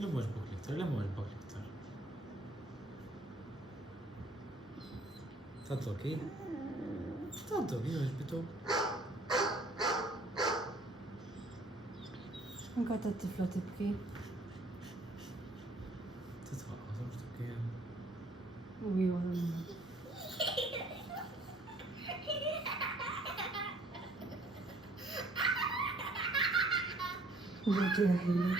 لا مو عجبك الكتار، لا مو عجبك الكتار. تفضلي تفضلي عجبته. شكون كانت الطفلة تبكي؟ تترقص واش تبكي؟ وي والله. درتي حيلة.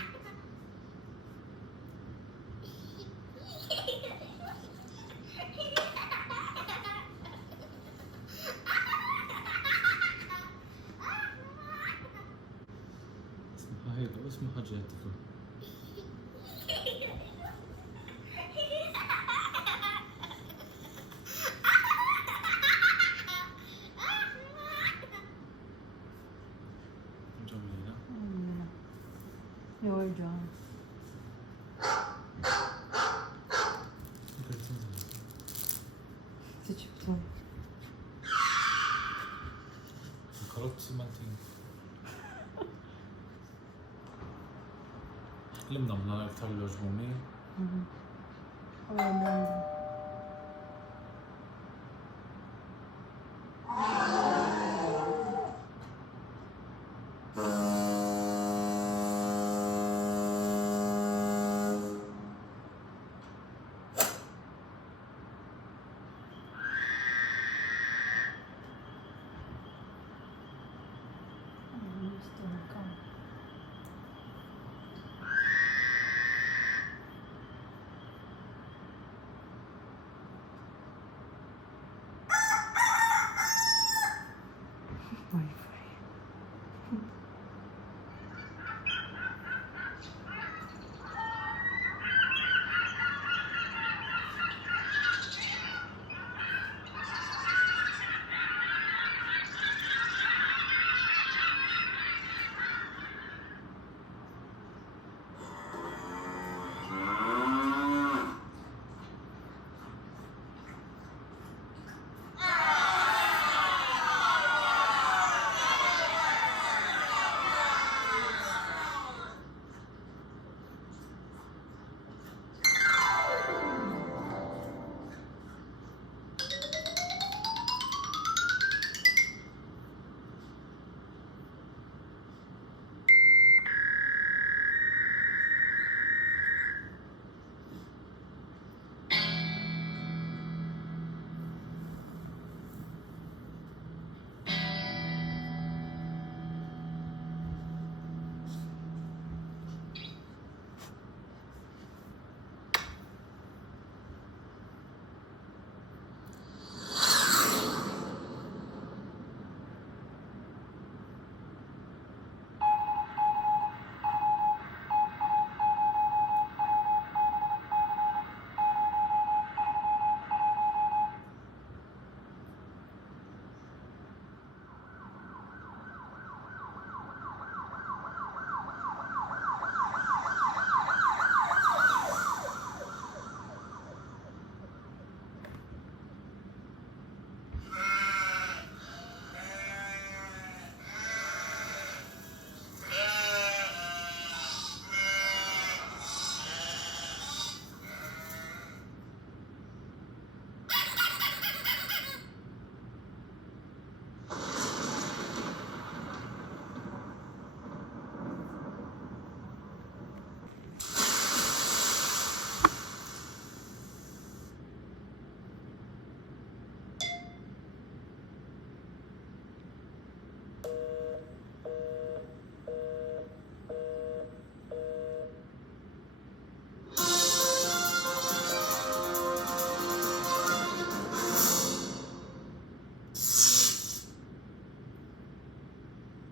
اسمها هيدا واسمها جهة الطفل. جميلة. يا وجعان. ممكن تنزل. تجبتهم. خرجت سمعتين. لمنا من الكتار اللي عجبوني. والله من عندي. واي فاي.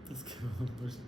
Parce que moi, je